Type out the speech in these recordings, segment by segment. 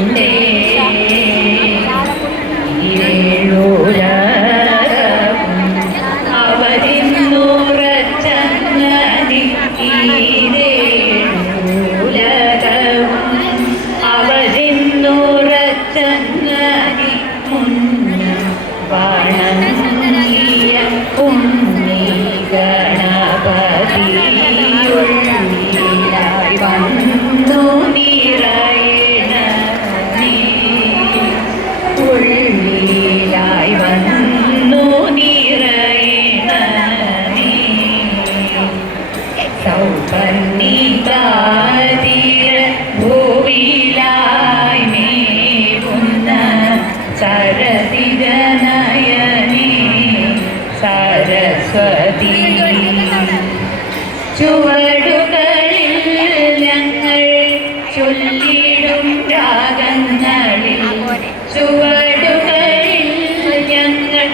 Monday. ചുവടുകളിൽ ഞങ്ങൾ ചൊല്ലിടും രാഗങ്ങളിൽ ചുവടുകളിൽ ഞങ്ങൾ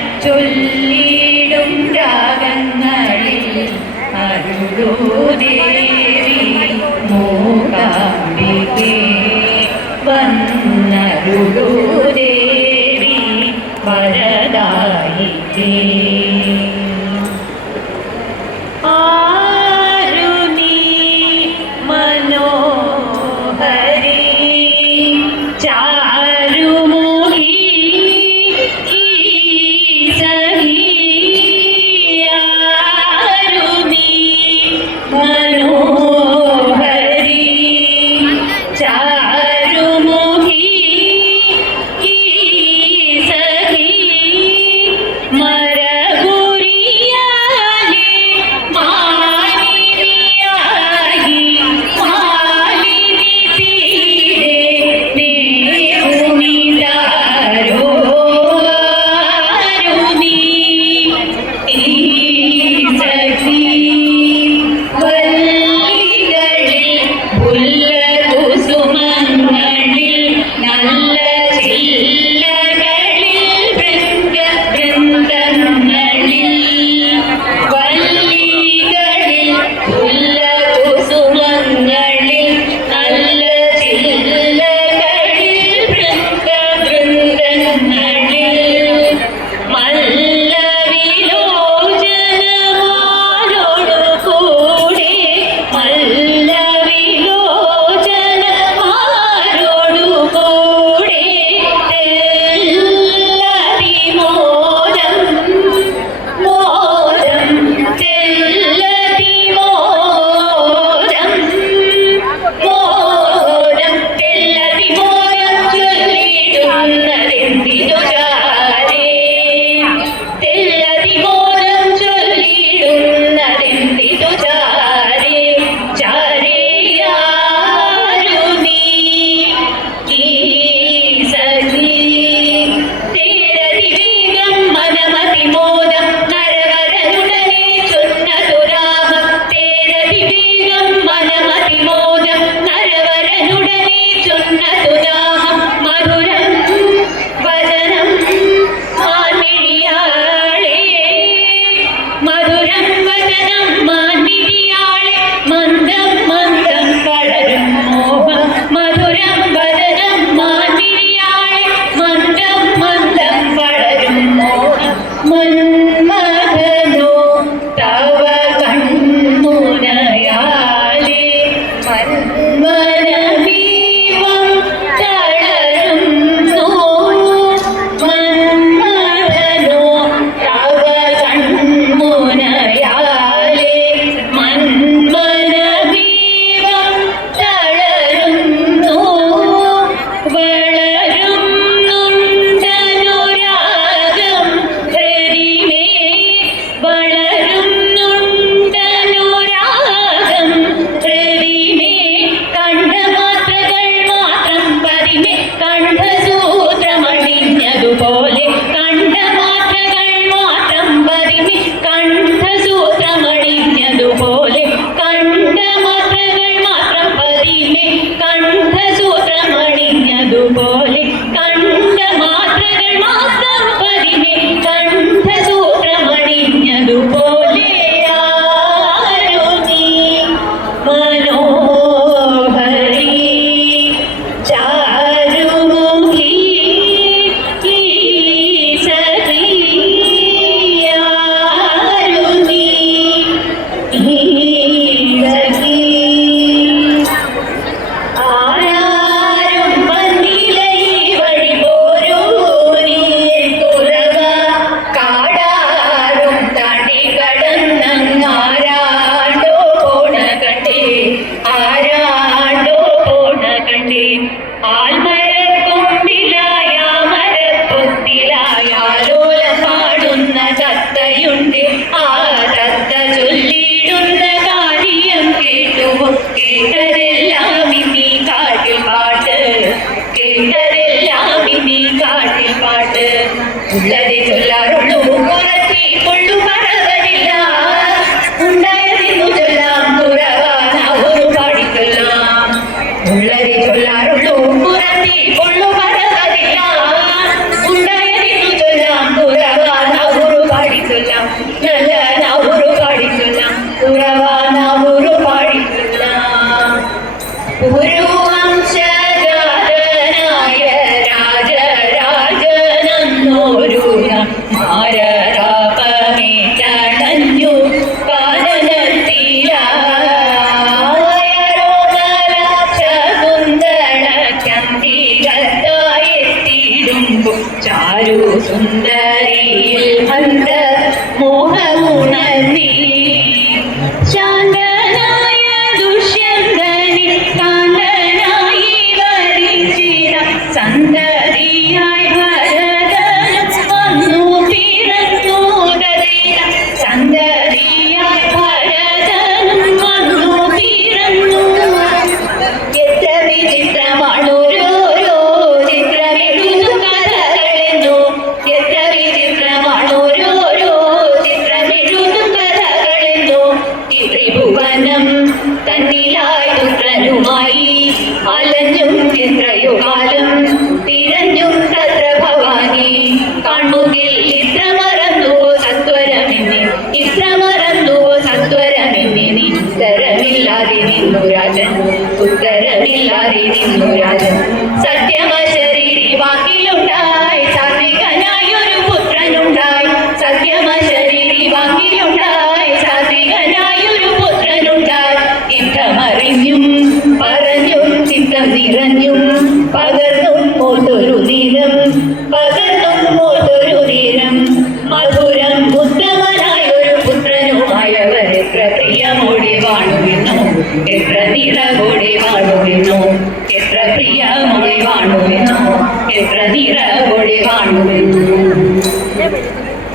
എത്ര നിറവോടെ വാണുവെന്നോ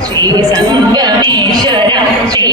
ശ്രീ സംഗമേശ്വര ശ്രീരാമസോദര